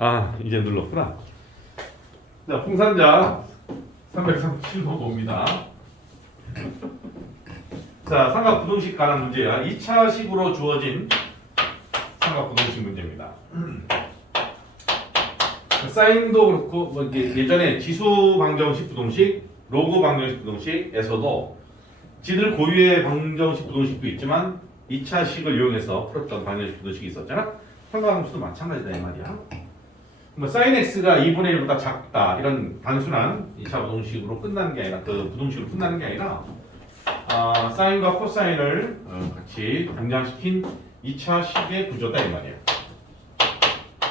아, 이제 눌렀구나. 자, 풍산자 337번 봅니다. 자, 삼각부동식 관한 문제야. 2차식으로 주어진 삼각부동식 문제입니다. 사인도 그렇고 뭐 이제 예전에 지수 방정식 부동식, 로그 방정식 부동식에서도 지들 고유의 방정식 부동식도 있지만 2차식을 이용해서 풀었던 방정식 부동식이 있었잖아. 삼각함수도 마찬가지다 이 말이야. 뭐 sin x가 2분의 1보다 작다 이런 단순한 2차 부동식으로 끝나는 게 아니라 그 부동식으로 끝나는 게 아니라 사인과 코사인을 같이 등장시킨 2차식의 구조다 이 말이야.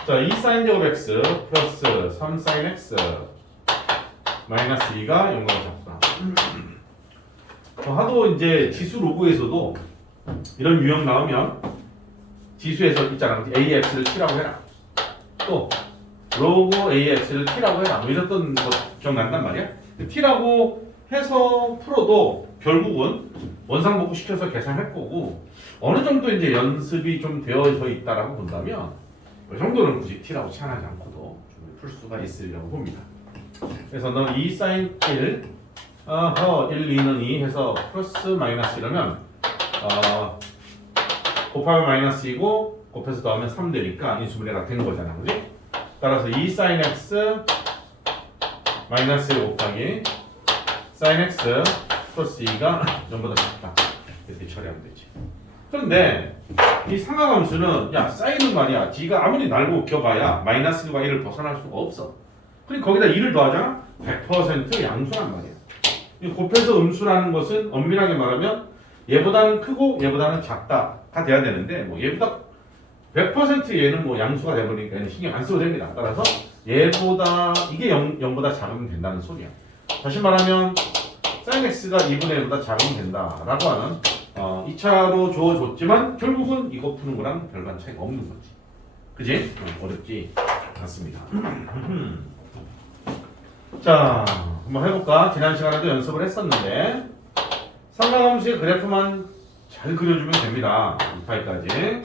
자, 2 sin 제곱 x 플러스 3 sin x 마이너스 2가 0보다 작다. 하도 이제 지수 로그에서도 이런 유형 나오면 지수에서 있잖아. AX를 t라고 해라. 또 로그 AX를 t라고 해라. 뭐 이랬던 거 기억난단 말이야. t라고 해서 풀어도 결국은 원상복구 시켜서 계산할 거고 어느 정도 이제 연습이 좀 되어져 있다라고 본다면 이 정도는 굳이 t라고 치환하지 않고도 풀 수가 있으려고 봅니다. 그래서 넌 2 sin 1 1, 2는 2 해서 플러스 마이너스 이러면 곱하면 마이너스이고 곱해서 더하면 3 되니까 인수분해가 된 거잖아. 그지? 따라서 2 sin x 마이너스 1 곱하기 sin x 플러스 2가 0보다 작다. 이렇게 처리하면 되지. 그런데 이 상하함수는 야 사인은 말이야. 지가 아무리 날고 껴봐야 마이너스와 1을 벗어날 수가 없어. 그러니까 거기다 2를 더하잖아. 100% 양수란 말이야. 이 곱해서 음수라는 것은 엄밀하게 말하면 얘보다는 크고 얘보다는 작다가 돼야 되는데 뭐 얘보다 100% 얘는 뭐 양수가 돼버리니까 신경 안 써도 됩니다. 따라서 얘보다 이게 0보다 작으면 된다는 소리야. 다시 말하면 sin x가 2분의 1보다 작으면 된다라고 하는 2차로 주어줬지만 결국은 이거 푸는 거랑 별반 차이가 없는 거지. 그지? 어렵지 않습니다. 자, 한번 해볼까? 지난 시간에도 연습을 했었는데 삼각함수의 그래프만 잘 그려주면 됩니다. 2파이까지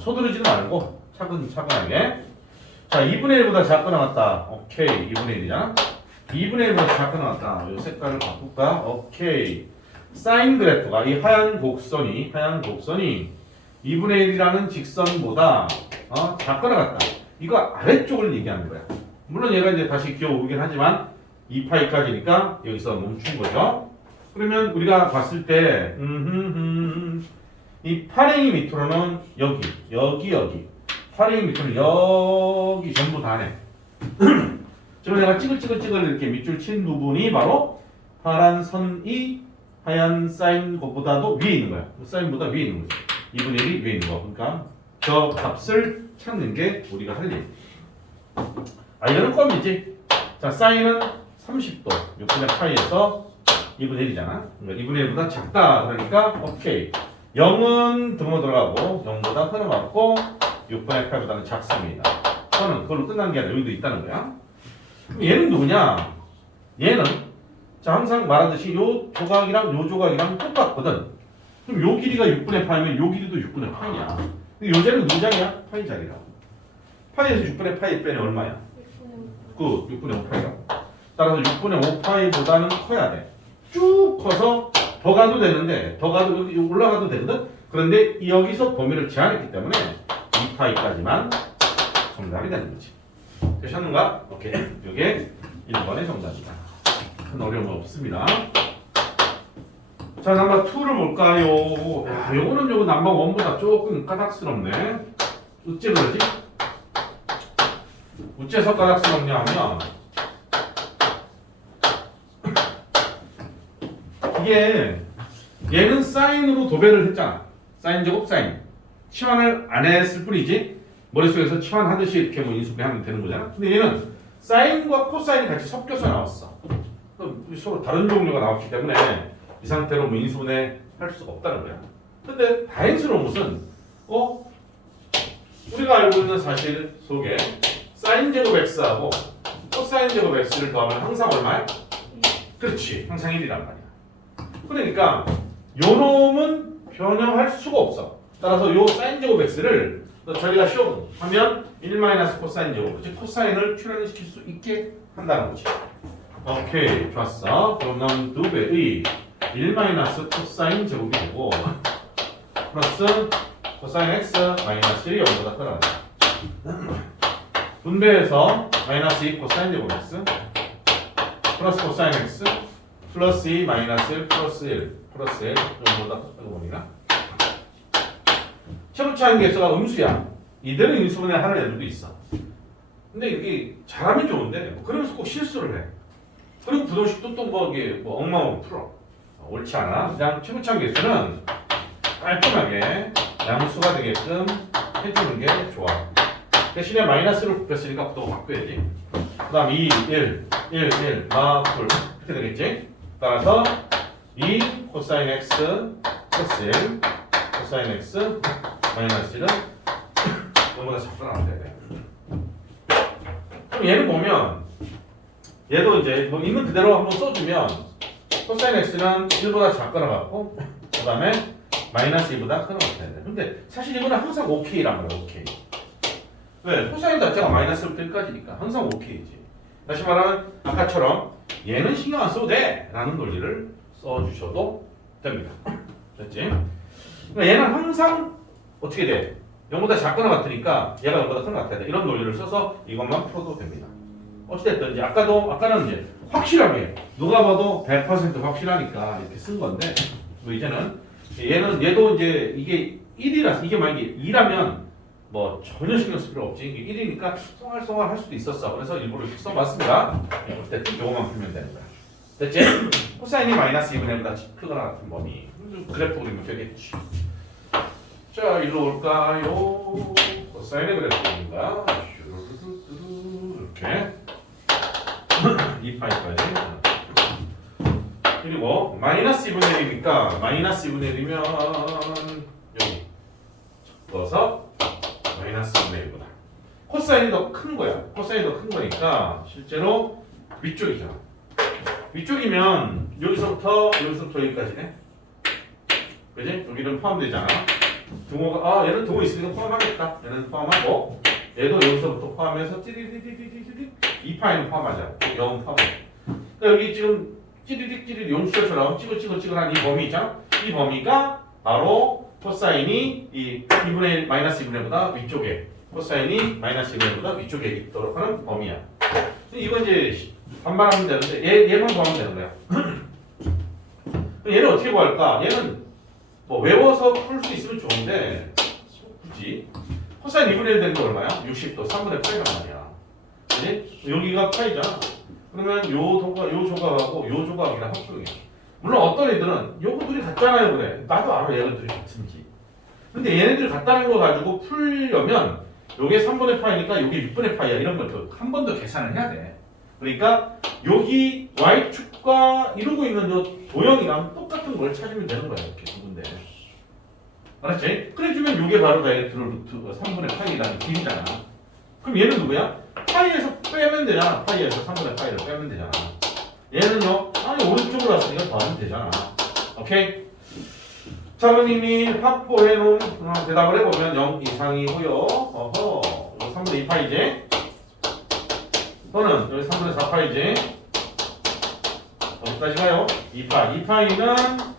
서두르지는 말고 차근차근하게. 자, 2분의 1보다 작거나 같다. 오케이, 2분의 1이잖아. 2분의 1보다 작거나 같다. 이 색깔을 바꿀까? 오케이. 사인 그래프가 이 하얀 곡선이 2분의 1이라는 직선보다 작거나 같다. 이거 아래쪽을 얘기하는 거야. 물론 얘가 이제 다시 기어오긴 하지만 2파이까지니까 여기서 멈춘 거죠. 그러면 우리가 봤을 때 이 8A 밑으로는 여기 8A 밑으로는 여기 전부 다네. 지금 내가 찌글찌글 이렇게 밑줄 친 부분이 바로 파란 선이 하얀 사인 것보다도 위에 있는 거야. 사인보다 위에 있는 거지. 2분의 1이 위에 있는 거. 그러니까 저 값을 찾는 게 우리가 할 일. 이거는 껌이지. 자, 사인은 30도 6분의 파이에서 2분의 1이잖아. 그러니까 2분의 1보다 작다. 그러니까 오케이. 0은 등호 들어가고 0보다 흐름 맞고 6분의 8보다는 작습니다. 저는 그걸로 끝난 게 아니라 여기도 있다는 거야. 그럼 얘는 누구냐? 얘는 자 항상 말하듯이 요 조각이랑 요 조각이랑 똑같거든. 그럼 요 길이가 6분의 파이면 요 길이도 6분의 파이야. 근데 요 자리는 누구 자리야? 파이 자리라고. 파이에서 6분의 파이 빼면 얼마야? 그 6분의 5파이라고. 따라서 6분의 5파이보다는 커야 돼. 쭉 커서 더 가도 되는데 더 가도 여기 올라가도 되거든. 그런데 여기서 범위를 제한했기 때문에 2파이까지만 정답이 되는 거지. 되셨는가? 오케이. 이게 1번의 정답이다. 큰 어려움 없습니다. 자, 넘버 2를 볼까요? 야, 요거는 요거 넘버 1보다 조금 까닥스럽네. 어째 그러지? 어째서 까닥스럽냐 하면 이게 얘는 사인으로 도배를 했잖아. 사인 제곱 사인. 치환을 안 했을 뿐이지 머릿속에서 치환하듯이 이렇게 뭐 인수분해하면 되는 거잖아. 근데 얘는 사인과 코사인이 같이 섞여서 나왔어. 서로 다른 종류가 나왔기 때문에 이 상태로 뭐 인수분해 할 수가 없다는 거야. 근데 다행스러운 것은 우리가 알고 있는 사실 속에 사인 제곱 x하고 코사인 제곱 x를 더하면 항상 얼마야? 그렇지. 항상 1이란 말이야. 그러니까 요 놈은 변형할 수가 없어. 따라서 요 사인 제곱 x를 저희가 쇼 하면 1 마이너스 코사인 제곱, 즉 코사인을 출현시킬 수 있게 한다는 거지. 오케이, 좋았어. 그러면 2배의 1 마이너스 코사인 제곱이 되고 플러스 코사인 x 마이너스 1이 0보다 크다. 분배해서 마이너스 2 코사인 제곱 x 플러스 코사인 x 플러스 2 마이너스 1 플러스 1 플러스 1 0보다 크다고 보니까 최고차항 계수가 음수야. 이대로 인수분해 하는 애들도 있어. 근데 이게 잘하면 좋은데 그러면서 꼭 실수를 해. 그리고 부동식도 또 뭐 이게 뭐 엉망으로 풀어. 옳지 않아. 그냥 최고차항 계수는 깔끔하게 양수가 되게끔 해주는 게 좋아. 대신에 마이너스를 곱했으니까 또 바꿔야지. 그 다음 2, 1, 1, 1, 마풀 이렇게 되겠지. 따라서 2 코사인 x 플러스 1 코사인 x 마이너스 1은 너무나 작거나 안 돼. 그럼 얘를 보면 얘도 이제 뭐 있는 그대로 한번 써주면 코사인 x는 1보다 작거나 같고 그 다음에 마이너스 2보다 크거나 같아야 돼. 근데 사실 이거는 항상 OK란 거야. OK. 왜? 코사인 자체가 마이너스부터 1까지니까 항상 OK지. 다시 말하면 아까처럼 얘는 신경 안 써도 돼 라는 논리를 써주셔도 됩니다. 됐지? 그러니까 얘는 항상 어떻게 돼? 0보다 작거나 같으니까 얘가 0보다 큰 것 같아야 돼. 이런 논리를 써서 이것만 풀어도 됩니다. 어찌됐든 이제 아까는 이제 확실하게 누가 봐도 100% 확실하니까 이렇게 쓴 건데 뭐 이제는 얘도 이제 이게 1이라서 이게 만약에 2라면 뭐 전혀 신경 쓸 필요 없지. 이게 1이니까 쏘알쏘알 할 수도 있었어. 그래서 일부러 이렇게 써봤습니다. 어쨌든 요거만 풀면 되는 거야. 됐지? 코사인이 마이너스 2분의 1보다 크거나 같은 범위. 그래프 그리면 되겠지. 자, 일로 올까요? 코사인의 그래프입니다. 이렇게 2파이까지. 그리고 마이너스 2분의 1이니까 마이너스 2분의 1이면 여기 넣어서 마이너스 2분의 1보다 코사인이 더 큰 거야. 코사인이 더 큰 거니까 실제로 위쪽이잖아. 위쪽이면 여기서부터 여기까지네. 그지? 여기는 포함되잖아. 등호가 얘는 등호 있으니까 포함하겠다. 얘는 포함하고 얘도 여기서부터 포함해서 찌리리리리리리 2파이는 포함하자. 0 포함. 그러니까 여기 지금 찌리릭 용수철처럼 찌글찌글한 이 범위 있잖아. 이 범위가 바로 코사인이 이 2분의 1 마이너스 2분의 1보다 위쪽에 코사인이 마이너스 2분의 1보다 위쪽에 있도록 하는 범위야. 이건 이제 반반하면 되는데 얘만 구하면 되는 거야. 얘는 어떻게 구할까? 얘는 뭐 외워서 풀 수 있으면 좋은데 굳이 코사인 2분의 1 되는 거 얼마야? 60도 3분의 8가 말이야. 그지? 여기가 파이잖아. 그러면 요 조각하고 요 조각이랑 합성이야. 물론 어떤 애들은 요거 둘이 같잖아요 그래. 나도 알아 얘가 둘이 같은지. 근데 얘네들 같다는 거 가지고 풀려면 요게 3분의 파이니까 요게 6분의 파이야. 이런 것도 한 번 더 계산을 해야 돼. 그러니까 여기 y축과 이루고 있는 요 도형이랑 똑같은 걸 찾으면 되는 거야. 이렇게 두 군데. 알았지? 그래주면 요게 바로 다이렉트 루트 3분의 파이라는 길이잖아. 그럼 얘는 누구야? 파이에서 빼면 되잖아. 파이에서 3분의 파이를 빼면 되잖아. 얘는요? 아니 오른쪽으로 왔으니까 더하면 되잖아. 오케이? 자부님이 확보해 놓은 대답을 해보면 0 이상이고요. 어허, 여기 3분의 2파이지? 또는 여기 3분의 4파이지? 어디까지 가요? 2파이. 2파이는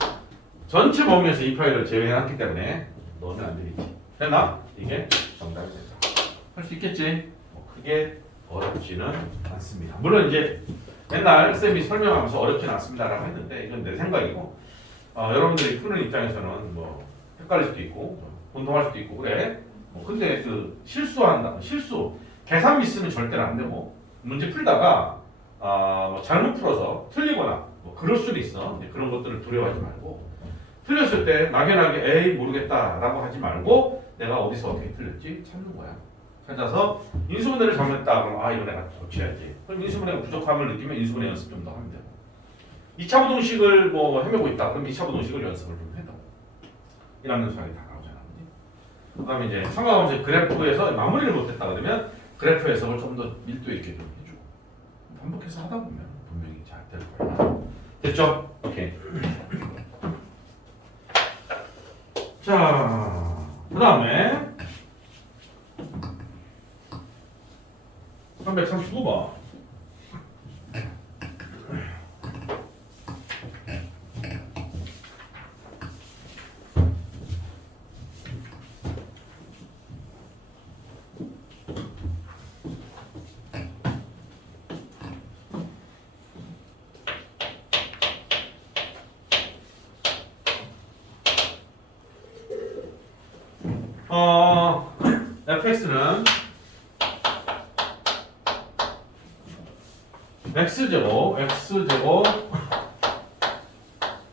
전체 범위에서 2파이를 제외해놨기 때문에 넣으면 안 되겠지. 됐나? 이게 정답이 된다. 할 수 있겠지? 크게 어렵지는 않습니다. 물론 이제 맨날 쌤이 설명하면서 어렵진 않습니다라고 했는데 이건 내 생각이고 여러분들이 푸는 입장에서는 뭐 헷갈릴 수도 있고 혼동할 수도 있고 그래. 근데 그 실수 계산 미스는 절대로 안 되고 문제 풀다가 뭐 잘못 풀어서 틀리거나 뭐 그럴 수도 있어. 근데 그런 것들을 두려워하지 말고 틀렸을 때 막연하게 에이 모르겠다라고 하지 말고 내가 어디서 어떻게 틀렸지 찾는 거야. 찾아서 인수분해를 잘못했다 그러면 이거 내가 고쳐야지. 그럼 인수분해가 부족함을 느끼면 인수분해 연습 좀 더 하면 되고 2차 부동식을 뭐 헤매고 있다 그럼 2차 부동식을 연습을 좀 해도 1학년 수학이 다 나오잖아. 그 다음에 이제 삼각함수 그래프에서 마무리를 못했다 그러면 그래프 해석을 좀 더 밀도 있게 좀 해주고 반복해서 하다 보면 분명히 잘 될 거야. 됐죠? 오케이. 자, 그 다음에 339번. fx는 x제곱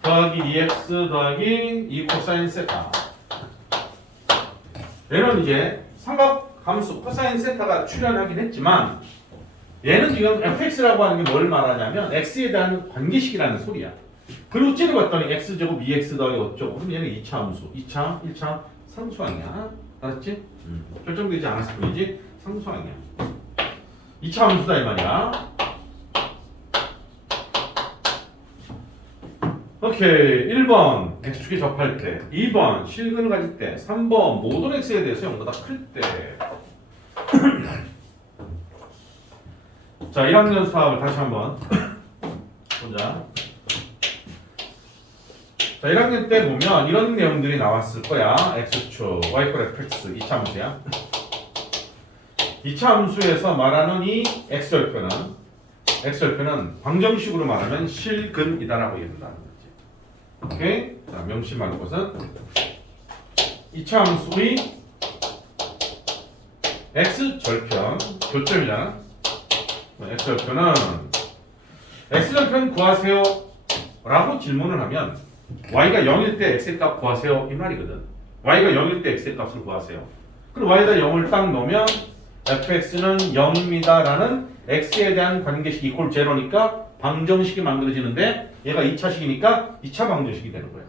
더하기 2x 더하기 2 코사인 세타. 얘는 이제 삼각함수 코사인 세타가 출현하긴 했지만 얘는 지금 fx라고 하는 게 뭘 말하냐면 x에 대한 관계식이라는 소리야. 그리고 찌르봤더니 x제곱 2x 더하기 어쩌고 그럼 얘는 2차 함수 2차 1차 상수항이야. 알았지? 결정되지 않았을 뿐이지 상수항이야. 2차 함수다 이 말이야. 오케이. 1번 x축에 접할 때, 2번 실근을 가질 때, 3번 모든 x에 대해서 0보다 클 때. 자, 1학년 수학을 다시 한번 보자. 자, 1학년 때 보면 이런 내용들이 나왔을 거야. x축, y꼴 fx 2차 함수야. 2차 함수에서 말하는 이 x절표는 방정식으로 말하면 실근이다라고 얘기한다는 거지. 오케이? 자, 명심할 것은 2차 함수의 x절편, 교점이잖아. x절편 구하세요 라고 질문을 하면 y가 0일 때 x의 값 구하세요 이 말이거든. y가 0일 때 x의 값을 구하세요. 그럼 y에다 0을 딱 넣으면 fx는 0입니다 라는 x에 대한 관계식 이퀄 제로니까 방정식이 만들어지는데 얘가 2차식이니까 2차 방정식이 되는 거야.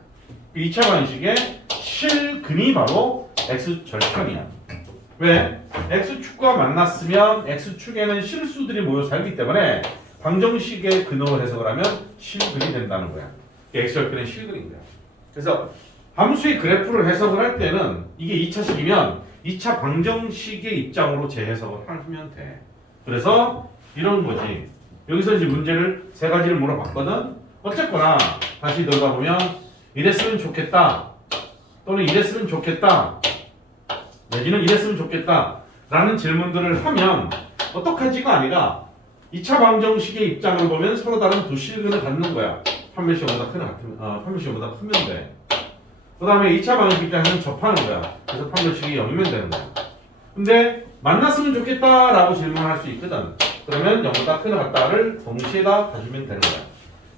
그 2차 방정식의 실근이 바로 x절편이야. 왜? x축과 만났으면 x축에는 실수들이 모여 살기 때문에 방정식의 근으로 해석을 하면 실근이 된다는 거야. x절편의 실근인 거야. 그래서 함수의 그래프를 해석을 할 때는 이게 2차식이면 2차 방정식의 입장으로 재해석을 하면 돼. 그래서 이런 거지. 여기서 이제 문제를 세 가지를 물어봤거든. 어쨌거나 다시 들어가 보면 이랬으면 좋겠다 또는 이랬으면 좋겠다 내지는 이랬으면 좋겠다 라는 질문들을 하면 어떡하지가 아니라 2차 방정식의 입장을 보면 서로 다른 두 실근을 갖는 거야. 판별식보다 크면 돼. 그 다음에 2차 방정식 입장에서는 접하는 거야. 그래서 판별식이 0이면 되는 거야. 근데 만났으면 좋겠다 라고 질문할 수 있거든. 그러면 0보다 크나 같다를 동시에 다 가주면 되는 거야.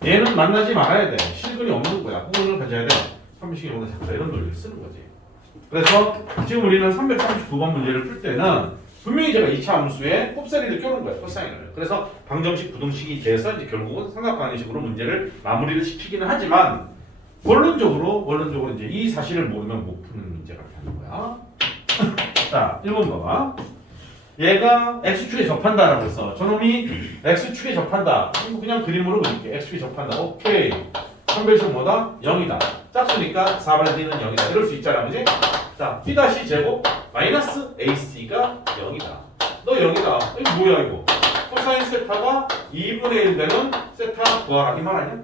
얘는 만나지 말아야 돼. 실근이 없는 거야. 호응을 가져야 돼. 판별식이 0보다 작다 이런 논리를 쓰는 거지. 그래서 지금 우리는 339번 문제를 풀 때는 분명히 제가 2차 함수에 곱셈이를 껴놓은 거예요. 코사인을. 그래서 방정식, 부등식이 돼서 이제 결국은 삼각관계식으로 문제를 마무리를 시키기는 하지만 원론적으로 이제 이 사실을 모르면 못 푸는 문제가 되는 거야. 자, 1번 봐봐. 얘가 x축에 접한다라고 했어. 저놈이 x축에 접한다. 그냥 그림으로 그릴게. x축에 접한다. 오케이. 판별식 뭐다? 0이다. 짝수니까 4분의 d는 0이다. 이럴 수 있잖아, 그지? 자, b 다시 제곱 마이너스 ac가 0이다. 너 0이다. 이거 뭐야 이거? 코사인 세타가 2분의 1 되는 세타 구하라 이 말 아니야?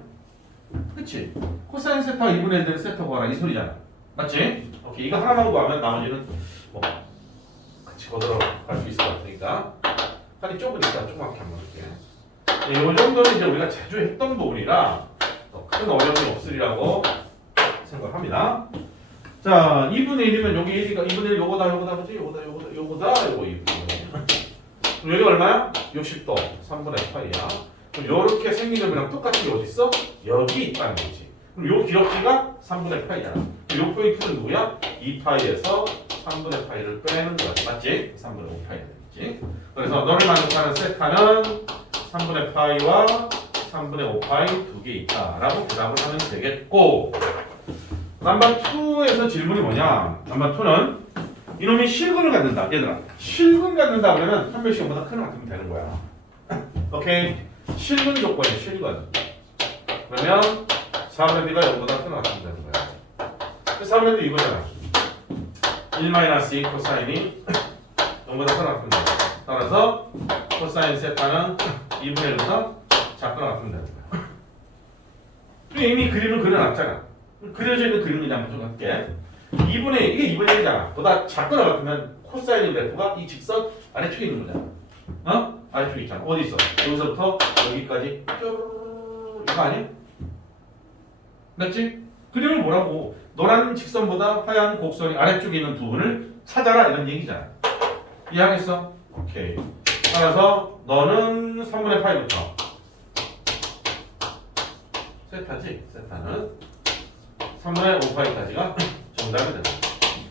그치? 코사인 세타 2분의 1 되는 세타 구하라 이 소리잖아. 맞지? 오케이. 이거 하나만 구하면 나머지는 뭐 같이 거들어 갈 수 있을 것 같으니까 칸이 좁으니까 조그맣게 한번 할게. 이 정도는 이제 우리가 자주 했던 부분이라 큰 어려움이 없으리라고 생각합니다. 자, 2분의 1이면 여기 1이가 2분의 1 요거다 그지? 요거 2분의 1. 그럼 여기 얼마야? 60도 3분의 파이야. 그럼 요렇게 생긴 놈이랑 똑같은 게 어디 있어? 여기 있다는 거지. 그럼 요 기록기가 3분의 파이잖아. 요 포인트는 누구야? 2파이에서 3분의 파이를 빼는 거야. 맞지? 3분의 5파이가 되겠지. 그래서 너를 만족하는 세타는 3분의 파이와 3분의 5파이 두 개 있다라고 대답을 하면 되겠고, 넘버 2에서 질문이 뭐냐? 넘버 2는 이놈이 실근을 갖는다. 얘들아, 실근 갖는다 그러면 판별식 0보다 큰 거 같으면 되는 거야. 오케이? 실근 조건이야. 실근. 그러면 4분의 d가 0보다 큰 거 같으면 되는 거야. 4분의 d 이거잖아. 1-2 코사인이 0보다 큰 거 같으면 돼. 따라서 코사인 세타는 2분의 1보다 작거나 같으면 되는 거야. 이미 그림을 그려놨잖아. 그려져 있는 그림을 그냥 가져갈게. 2분의 이게 2분의 1이잖아. 보다 작거나 같으면 코사인 그래프가 이 직선 아래쪽에 있는 거잖아. 어? 아래쪽에 있잖아. 어디 있어? 여기서부터 여기까지 쭉 이거 아니야? 맞지? 그림을 뭐라고? 노란 직선보다 하얀 곡선이 아래쪽에 있는 부분을 찾아라 이런 얘기잖아. 이해하겠어? 오케이. 따라서 너는 3분의 파이부터 세타지? 세타는 3분의 5파이까지가 정답이 된다.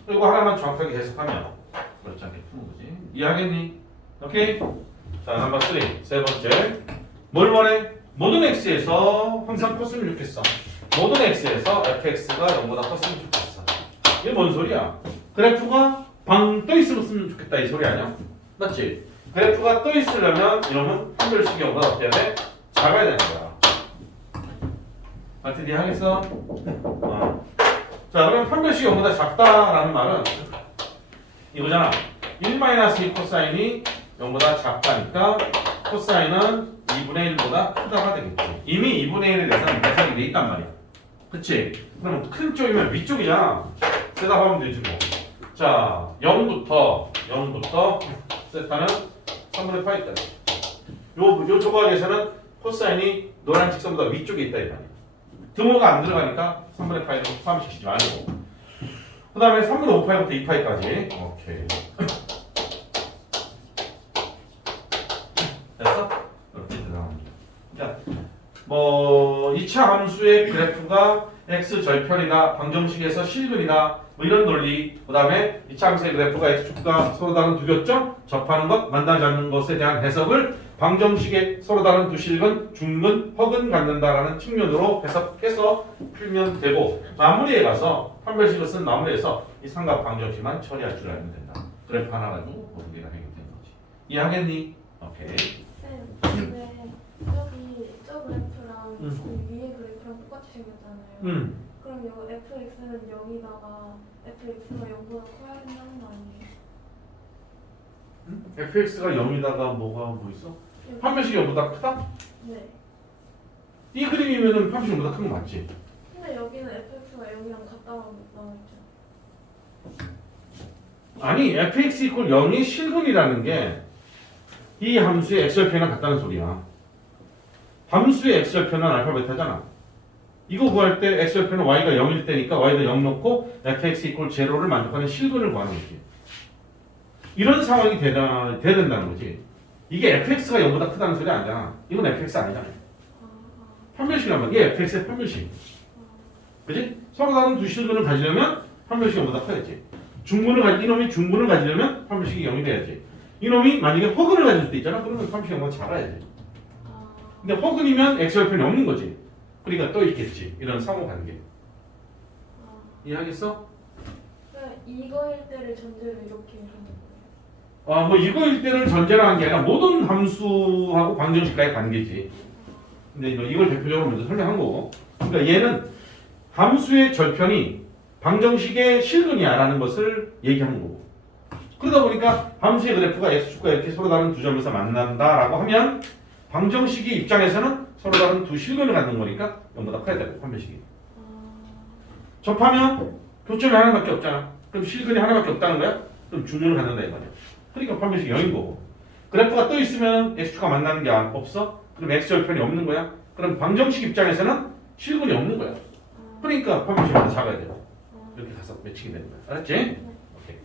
이거 하나만 정확하게 해석하면 그렇지 않게 푸는 거지. 이해하겠니? 오케이? 자, 넘버 3. 세 번째. 뭘 원해? 모든 x에서 항상 컸으면 좋겠어. 모든 x에서 fx가 0보다 컸으면 좋겠어. 이게 뭔 소리야? 그래프가 방 떠 있으면 좋겠다 이 소리 아니야? 맞지? 그래프가 떠 있으려면 이러면 판별식이 0보다 어때야 돼? 작아야 되는 거야. 맞지? 하겠어? 자, 그러면 판별식이 0보다 작다라는 말은 이거잖아. 1-2 코사인이 0보다 작다니까 코사인은 2분의 1보다 크다가 되겠지. 이미 2분의 1에 대해서는 계산이 돼 있단 말이야. 그치? 그럼 큰 쪽이면 위쪽이잖아. 대답하면 되지 뭐. 자, 0부터 세타는 3분의 파이까지. 요 조각에서는 코사인이 노란 직선보다 위쪽에 있다 이 말이야. 등호가 안 들어가니까 3분의 파이로 포함시키지 말고. 그 다음에 3분의 5파이부터 2파이까지. 오케이. 됐어? 이렇게 들어갑니다. 자, 뭐 2차 함수의 그래프가 x 절편이다, 방정식에서 실근이다, 뭐 이런 논리. 그 다음에 2차 함수의 그래프가 x축과 서로 다른 두 교점 접하는 것, 만나지 않는 것에 대한 해석을 방정식의 서로 다른 두 실근, 중근, 허근 갖는다라는 측면으로 해석해서 풀면 되고, 마무리에 가서 판별식을 쓴 마무리에서 이 삼각 방정식만 처리할 줄 알면 된다. 그래프 하나 가지고 모든 게 다 해결되는 거지. 이해하겠니? 오케이. 네, 근데 저기 저 그래프랑 그 위에 그래프랑 똑같이 생겼잖아요. 그럼 이거 fx는 0이다가 fx가 0보다 커야 된다는 거 아니에요? fx가 0이다가 뭐가 뭐 있어? 판별식이 0보다 크다? 네. 이 그림이면은 판별식이 0보다 큰 거 맞지? 근데 여기는 fx가 0이랑 같다고 나와 있죠. 아니 fx 이퀄 0이 실근이라는 게 이 함수의 x절편이랑 같다는 소리야. 함수의 x절편은 알파 베타잖아. 이거 구할 때 x절편은 y가 0일 때니까 y도 0 넣고 fx 이퀄 0를 만족하는 실근을 구하는 거지. 이런 상황이 돼야 된다는 거지. 이게 fx가 0보다 크다는 소리 아니잖아. 이건 fx 아니잖아. 판별식이란 말이야. 이게 fx의 판별식. 그지? 서로 다른 두 실근을 가지려면 판별식이 0보다 커야지. 이놈이 중분을 가지려면 판별식이 0이 돼야지. 이놈이 만약에 허근을 가질 때 있잖아. 그러면 판별식이 0보다 작아야지. 근데 허근이면 x절편이 없는 거지. 그러니까 또 있겠지. 이런 상호관계. 이해하겠어? 그러니까 이거일 때를 전제로 이렇게 하는 거예요. 뭐 이거일 때를 전제로 한 게 아니라 모든 함수하고 방정식과의 관계지. 근데 이걸 대표적으로 먼저 설명한 거고. 그러니까 얘는 함수의 절편이 방정식의 실근이야라는 것을 얘기하는 거고. 그러다 보니까 함수의 그래프가 x축과 이렇게 서로 다른 두 점에서 만난다라고 하면 방정식의 입장에서는 서로 다른 두 실근을 갖는 거니까 0보다 커야 되고 판별식이. 접하면 교점이 하나밖에 없잖아. 그럼 실근이 하나밖에 없다는 거야? 그럼 중근을 갖는다 이 말이야. 그러니까 판별식이 0인 거고. 그래프가 떠 있으면 x축과 만나는 게 없어? 그럼 x절편이 없는 거야? 그럼 방정식 입장에서는 실근이 없는 거야. 그러니까 판별식보다 작아야 돼. 이렇게 가서 매칭이 되는 거야. 알았지? 오케이.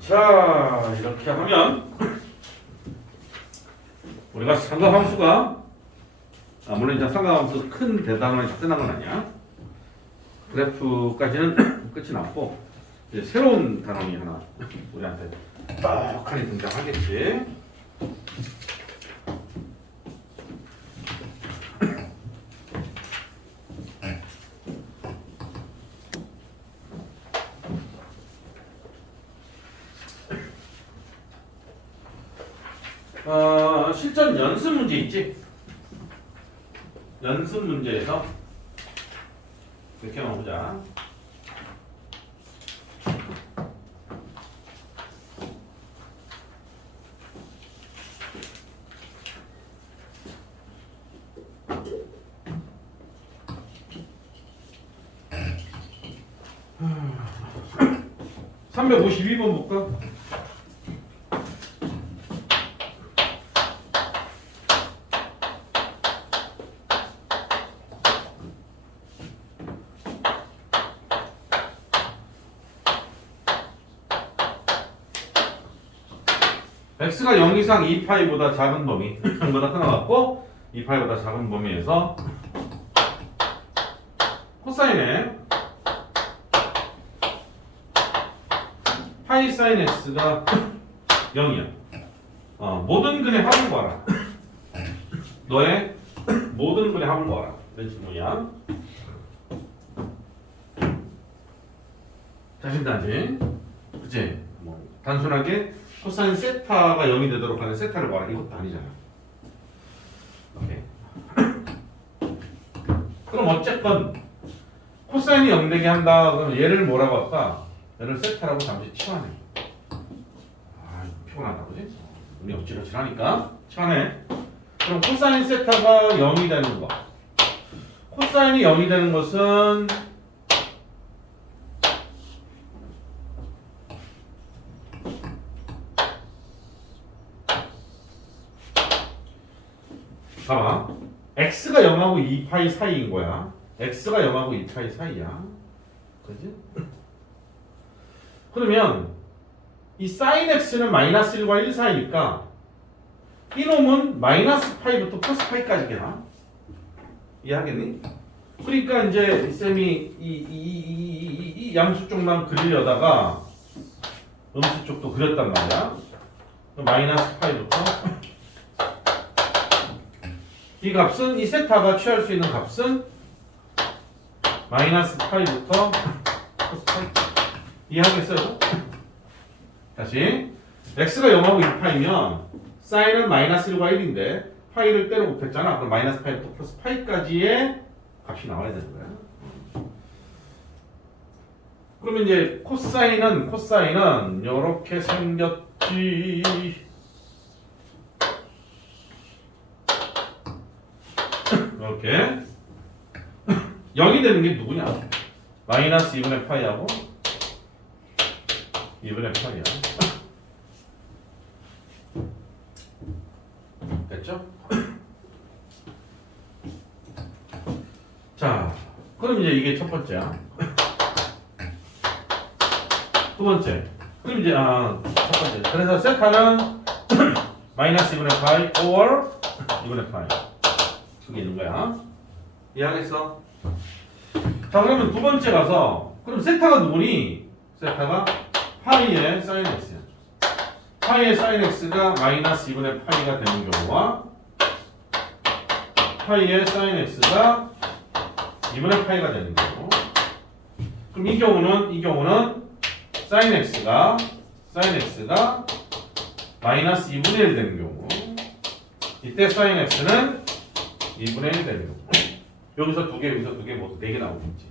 자, 이렇게 하면 우리가 삼각함수가 물론 이제 삼각함수 큰 대단원이 다 끝난 건 아니야. 그래프까지는 끝이 났고 이제 새로운 단원이 하나 우리한테 떡하니 등장하겠지. 실전 연습 문제 있지? 연습 문제에서 이렇게 한번 보자. 음. 352번 볼까? x가 0 이상 2파이보다 작은 범위 0보다 크나갖고 2파이보다 작은 범위에서 코사인에 파이 사인 x가 0이야. 모든 근의 합을 구하라. 너의 모든 근의 합을 구하라. 이런 질문이야. 자신단지. 그치? 뭐 단순하게 코사인 세타가 0이 되도록 하는 세타를 구하라. 이것도 아니잖아. 오케이. 그럼 어쨌건 코사인이 0 되게 한다. 그러면 얘를 뭐라고 할까? 얘를 세타라고 잠시 치환해. 피곤하다 그지? 눈이 어찌러지하니까 치환해. 그럼 코사인 세타가 0이 되는 거. 코사인이 0이 되는 것은 봐봐. x가 0하고 2파이 사이인 거야. x가 0하고 2파이 사이야. 그지? 그러면 이 sin x는 마이너스 1과 1 사이니까 이놈은 마이너스 파이부터 플러스 파이까지 되나? 이해하겠니? 그러니까 이제 쌤이 이 양수 쪽만 그리려다가 음수 쪽도 그렸단 말이야. 마이너스 파이부터 이 값은 이 세타가 취할 수 있는 값은 마이너스 파이부터 플러스 파이. 이해하겠어요? 다시 x가 0하고 1파이면 사인은 마이너스 1과 1인데 파이를 때려 곱했잖아. 그럼 마이너스 파이부터 플러스 파이까지의 값이 나와야 되는 거야. 그러면 이제 코사인은 이렇게 생겼지. 이렇게 0이 되는 게 누구냐? 마이너스 2분의 파이하고 2분의 파이야. 됐죠? 자, 그럼 이제 이게 첫 번째야. 두 번째. 그럼 이제 첫 번째. 그래서 세타는 마이너스 2분의 파이 or 2분의 파이. 그게 있는 거야. 이해하겠어? 자, 그러면 두 번째 가서 그럼 세타가 누구니? 세타가 파이의 사인 x야. 파이의 사인 x가 마이너스 2분의 파이가 되는 경우와 파이의 사인 x가 2분의 파이가 되는 경우. 그럼 이 경우는 사인 x가 마이너스 2분의 1 되는 경우. 이때 사인 x는 2분의 1 되는 경우. 여기서 두 개, 여기서 두 개, 모두 4개 나오겠지.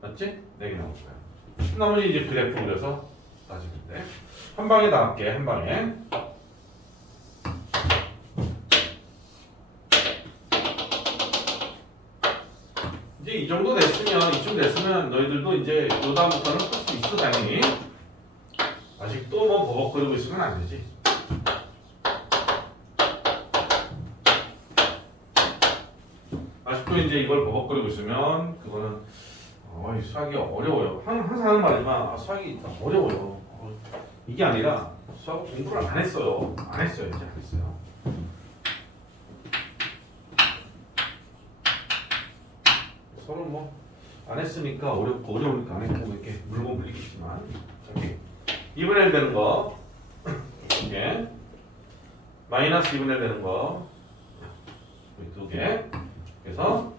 맞지? 4개 나올 거야. 나머지 이제 그래프 그려서 따지면 돼. 한 방에 다 할게, 한 방에. 이제 이 정도 됐으면, 이쯤 됐으면 너희들도 이제 요 다음부터는 풀 수 있어, 당연히. 아직도 뭐 버벅거리고 있으면 안 되지. 아직도 이제 이걸 버벅거리고 있으면 그거는 이 수학이 어려워요. 항상 하는 말이지만 수학이 어려워요. 이게 아니라 수학 공부를 안 했어요. 이제 안 했어요. 서로 뭐 안 했으니까 어렵고 어려우니까 안 했고 이렇게 물고 물리겠지만 저기 2분의 1 되는 거 이게 마이너스 2분의 1 되는 거 두 개. 그래서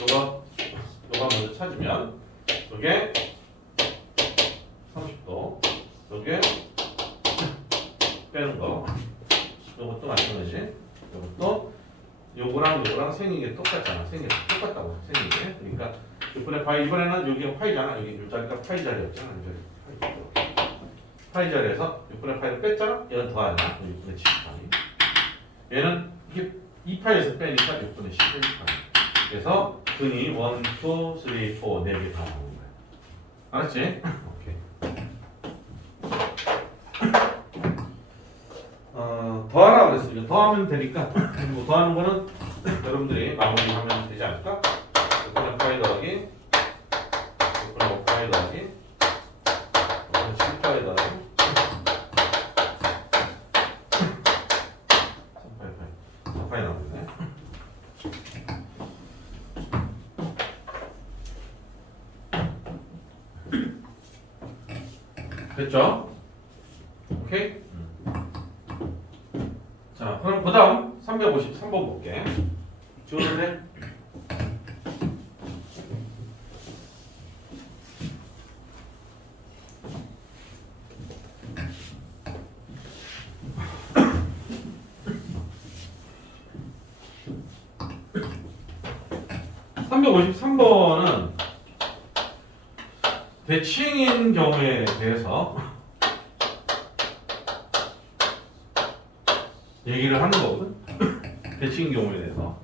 요거 먼저 찾으면 요게 30도 요게 빼는 거 생긴 게 똑같잖아. 생긴 게 똑같다고 생긴 게. 그러니까 6분의 파이 이번에는 여기 파이잖아. 여기 이 자리가 파이 자리였잖아. 이 자리. 파이 자리에서 6분의 파이를 뺐잖아. 얘는 더하냐? 6분의 7파이. 얘는 이게 2파이에서 빼니까 6분의 11파이. 그래서 근이 1, 2, 3, 4, 4개 다 나오는 거야. 알았지? 오케이. 더하라 그랬으니까 더하면 되니까 뭐 더하는 거는 여러분들이 마무리하면 되지 않을까? 6분의 파이 더하기 6분의 5파이 더하기 6분의 7파이 더하기 3파이 4파이 나오겠네. 됐죠? 오케이? 자, 그럼 그 다음 353번 볼게. 지웠는데? (353번은) 대칭인 경우에 대해서 얘기를 하는 거거든. 대칭인 경우에 대해서.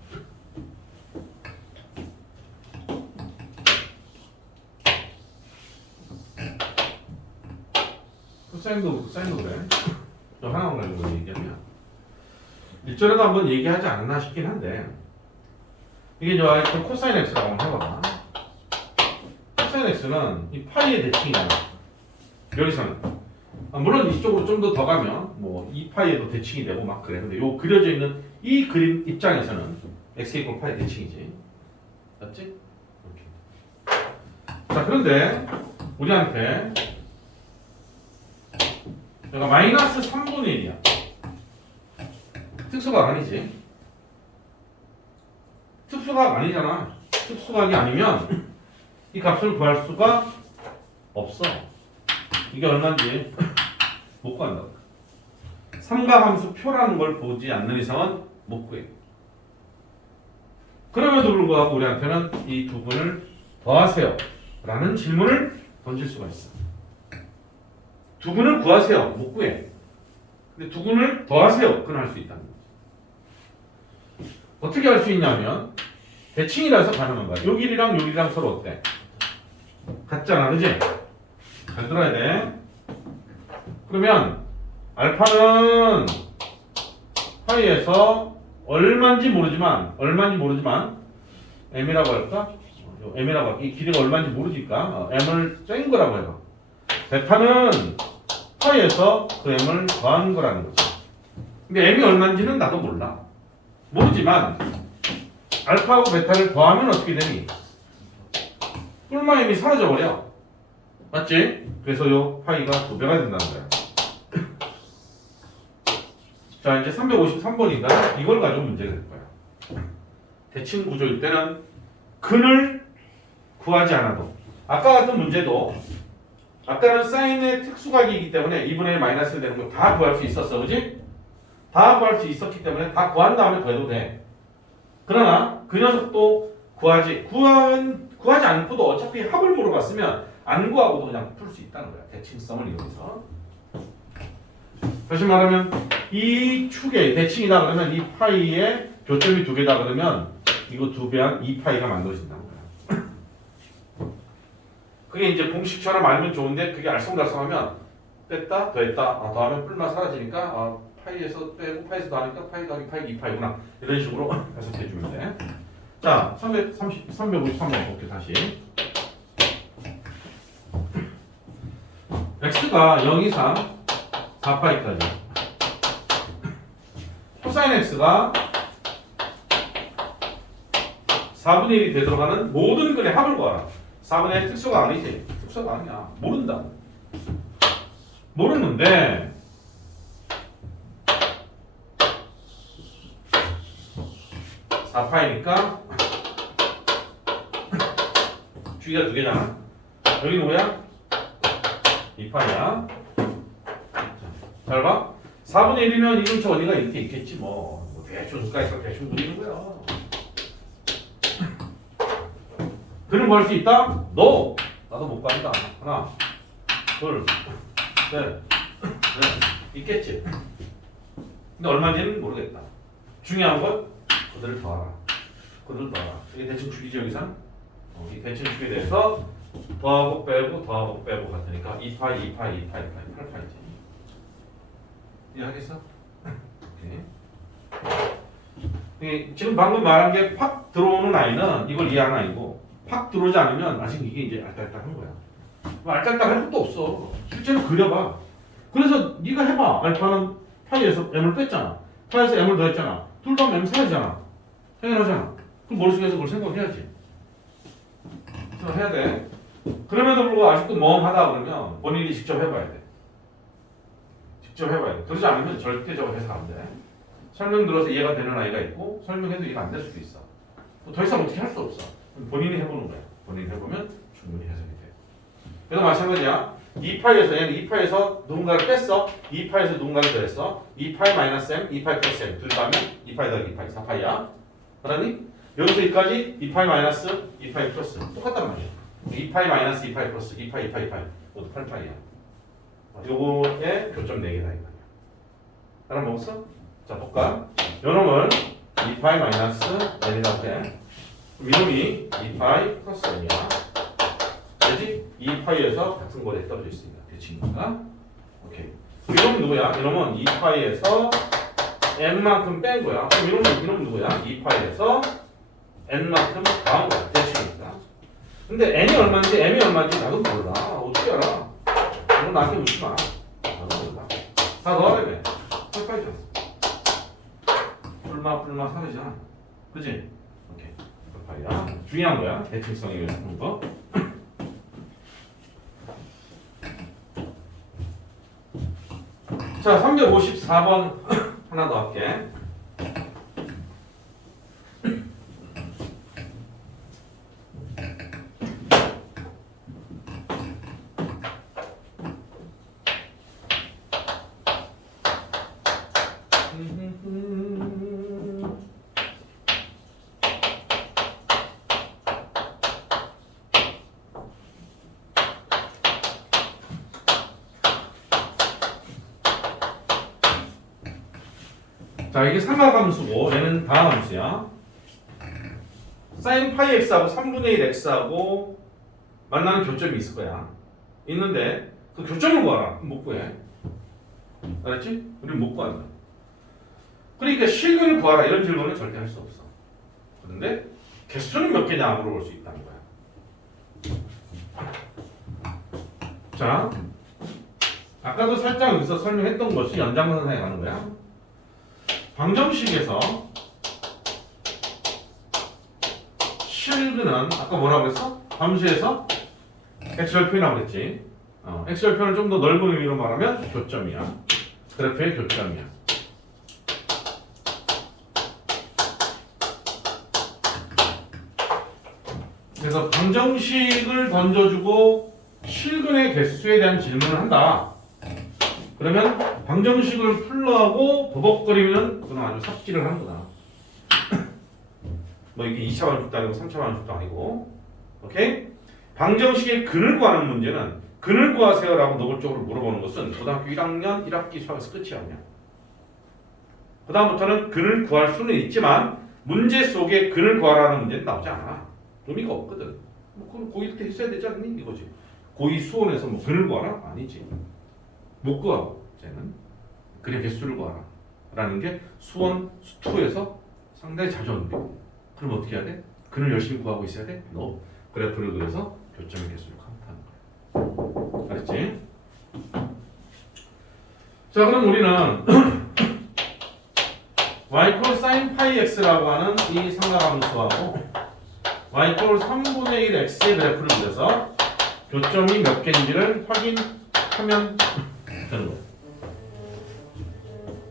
코사인도 그래. 저 하나만 가지고 얘기하면 1절에도 한번 얘기하지 않았나 싶긴 한데 이게 저 코사인 x라고 한번 해봐봐. 코사인 x는 이 파이의 대칭이잖아. 여기서는 물론 이쪽으로 좀 더 가면 뭐 2파이에도 대칭이 되고 막 그래. 근데 요 그려져 있는 이 그림 입장에서는 x 이퀄 파이 대칭이지. 맞지? 이렇게. 자, 그런데 우리한테 여기가 마이너스 3분의 1이야. 특수각 아니지? 특수각 아니잖아. 특수각이 아니면 이 값을 구할 수가 없어. 이게 얼마인지 못 구한다고. 삼가함수 표라는 걸 보지 않는 이상은 못 구해. 그럼에도 불구하고 우리한테는 이 두 분을 더하세요 라는 질문을 던질 수가 있어. 두 분을 구하세요. 못 구해. 근데 두 분을 더하세요. 그건 할 수 있다는 거지. 어떻게 할 수 있냐면 대칭이라서 가능한 거야. 요 길이랑 요 길이랑 서로 어때? 같잖아. 그지? 잘 들어야 돼. 그러면 알파는 파이에서 얼마인지 모르지만 m이라고 할까? m이라고 할까? 이 길이가 얼마인지 모르니까 m을 뺀 거라고 해봐. 베타는 파이에서 그 m을 더한 거라는 거지. 근데 m이 얼마인지는 나도 몰라. 모르지만 알파하고 베타를 더하면 어떻게 되니? 뿔마 m이 사라져버려. 맞지? 그래서 요 파이가 2배가 된다는 거야. 자, 이제 353번인가? 이걸 가지고 문제가 될 거야. 대칭 구조일 때는 근을 구하지 않아도 아까 같은 문제도 아까는 사인의 특수각이기 때문에 2분의 1 마이너스 되는 거 다 구할 수 있었어. 그지? 다 구할 수 있었기 때문에 다 구한 다음에 더해도 돼. 그러나 그 녀석도 구하지 않고도 어차피 합을 물어봤으면 안 구하고도 그냥 풀 수 있다는 거야. 대칭성을 이용해서. 다시 말하면 이 축의 대칭이다 그러면 이 파이에 교점이 2개다 그러면 이거 2배한 2파이가 만들어진다는 거야. 그게 이제 공식처럼 알면 좋은데 그게 알쏭달쏭하면 뺐다 더했다 더하면 뿔마 사라지니까 파이에서 빼고 파이에서 더하니까 파이 더하기 파이 2파이구나 이런 식으로 해석해 주면 돼. 자, 353번 볼게 다시. x가 0 이상 4파이까지 코사인 x가 4분의 1이 되도록 하는 모든 근의 합을 구하라. 4분의 1 특수가 아니지. 특수가 아니야. 모른다. 모르는데 (4파이니까) 주기가 2개잖아. 여기는 뭐야? 2파이야. 잘 봐. 4분의 1이면 이 근처 어디가 이렇게 있겠지 뭐. 대충 가까이서 대충 그리는 거야. 그는 구할 수 있다? No. 나도 못 구한다. 하나, 둘, 셋, 넷. 있겠지. 근데 얼마인지는 모르겠다. 중요한 건 그들을 더하라. 그들을 더하라. 이게 대칭 주기지 여기서. 이 대칭 축에 대해서 더하고 빼고 더하고 빼고 같으니까 2파이 2파이 2파이 2파이 8파이지. 이해하겠어? 오케이. 지금 방금 말한 게 팍 들어오는 아이는 이걸 이해하는 아이고 팍 들어오지 않으면 아직 이게 이제 알딸딸한 거야. 뭐 알딸딸할 것도 없어. 실제로 그려봐. 그래서 네가 해봐. 알파는 파이에서 m을 뺐잖아. 파이에서 m을 더했잖아. 둘 다 m 사이잖아. 당연하잖아. 그럼 머릿속에서 그걸 생각해야지. 해야 돼. 그럼에도 불구하고 아직도 멍하다 그러면 본인이 직접 해봐야 돼. 직접 해봐야 돼. 그러지 않으면 절대 저거 해서 안 돼. 설명 들어서 이해가 되는 아이가 있고 설명해도 이해가 안 될 수도 있어. 더 이상 어떻게 할 수 없어. 본인이 해보는 거야. 본인이 해보면 충분히 해석이 돼. 그래서 마찬가지야. 2파이에서 얘는 2파이에서 누군가를 뺐어. 2파이에서 누군가를 더했어. 2파이 마이너스 m, 2파이 플러스 m. 둘 다 하면 2파이 더하기 2파이, 4파이야. 알았니? 여기서 여기까지 2파이 마이너스 2파이 플러스 똑같단 말이야. 2파이 마이너스 2파이 플러스 2파이 2파이 2파이 모두 8파이야. 요거에 교점 4개다 이거야. 알아먹었어? 자 볼까? 요놈을 2파이 마이너스 n이라고 해. 이놈이 2파이 플러스 n이야. 그지? 2파이에서 같은 거에 떨어져 있으니까 대칭이니까. 오케이. 이놈은 누구야? 이놈은 2파이에서 n만큼 뺀 거야. 그럼 이놈은 누구야? 2파이에서 n만큼 더한 거야. 대칭이니까. 근데 n이 얼마인지 m이 얼마인지 나도 몰라. 어떻게 알아? 너 나한테 묻지 마. 나도 몰라. 다 넣어야 돼. 8파이잖아. 풀마 사르잖아. 그치? 오케이. 8파이야. 중요한 거야. 대칭성이 이런 거. 자, 354번 하나 더 할게. 자, 이게 삼각함수고 얘는 다함수야. sin 파이 x하고 3분의 1 x하고 만나는 교점이 있을 거야. 있는데 그 교점을 구하라. 못 구해. 알았지? 우리는 못 구한다. 그러니까 실근을 구하라 이런 질문은 절대 할 수 없어. 그런데 개수는 몇 개냐 물어볼 수 있다는 거야. 자, 아까도 살짝 여기서 설명했던 것이 연장선상에 가는 거야. 방정식에서 실근은 아까 뭐라고 했어? 함수에서 x절편이라고 그랬지. x절편을 좀 더 넓은 의미로 말하면 교점이야. 그래프의 교점이야. 그래서 방정식을 던져주고 실근의 개수에 대한 질문을 한다. 그러면 방정식을 풀러하고 버벅거리면 그건 아주 삽질을 하는 거다. 뭐 이게 2차 반죽도 아니고 3차 반죽도 아니고. 오케이? 방정식의 근을 구하는 문제는 근을 구하세요 라고 노골적으로 물어보는 것은 고등학교 1학년 1학기 수학에서 끝이 아니야. 그 다음부터는 근을 구할 수는 있지만 문제 속에 근을 구하라는 문제는 나오지 않아. 의미가 없거든. 뭐 그건 고1 때 했어야 되지 않니? 이거지. 고2 수원에서 뭐 근을 구하라? 아니지. 못 구하고 쟤는 그냥 개수를 구하라 라는 게 수원 수2에서 상당히 자주 오는데 그럼 어떻게 해야 돼? 근을 열심히 구하고 있어야 돼? No. 그래프를 그려서 교점의 개수를 카운트하는 거야. 알았지? 자, 그럼 우리는 y sin 파이 x라고 하는 이 삼각함수하고 y 3분의 1 x의 그래프를 그려서 교점이 몇 개인지를 확인하면 되는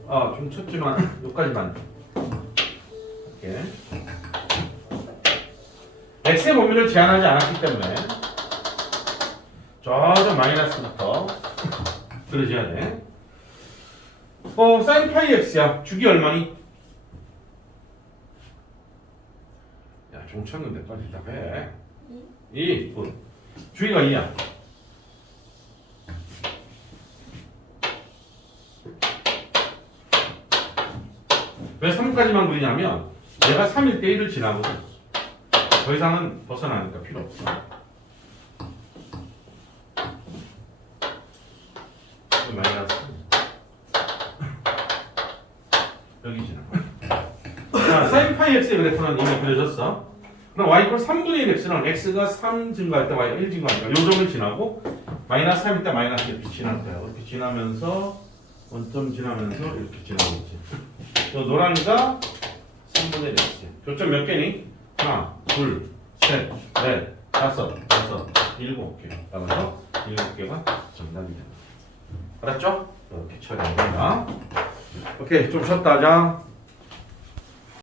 거야. 좀 쳤지만 여기까지만. 이렇게. x의 범위를 제한하지 않았기 때문에 저 마이너스부터 그려줘야 돼. sin 파이 x야. 주기 얼마니? 야, 종 쳤는데 빨리 대답해. 2. 굿. 주의가 2야. 왜 3까지만 그리냐면 얘가 3일 때 1을 지나거든. 더 이상은 벗어나니까 필요 없어. 마이너스 여기 지나가. 자, sin 파이 x의 그래프는 이미 그려졌어. 그럼 y 이퀄 3분의 1 x는 x가 3 증가할 때 y가 1 증가하니까 요 점을 지나고 마이너스 3일 때 마이너스 이렇게 지날 거야. 이렇게 지나면서 원점 지나면서 이렇게 지나오지. 또 노란이가 3분의 1 x. 교점 몇 개니? 하나, 둘, 셋, 넷, 다섯, 일곱 개. 따라서 7개가 정답이 된다. 알았죠? 이렇게 처리합니다. 오케이, 좀 쉬었다 하자.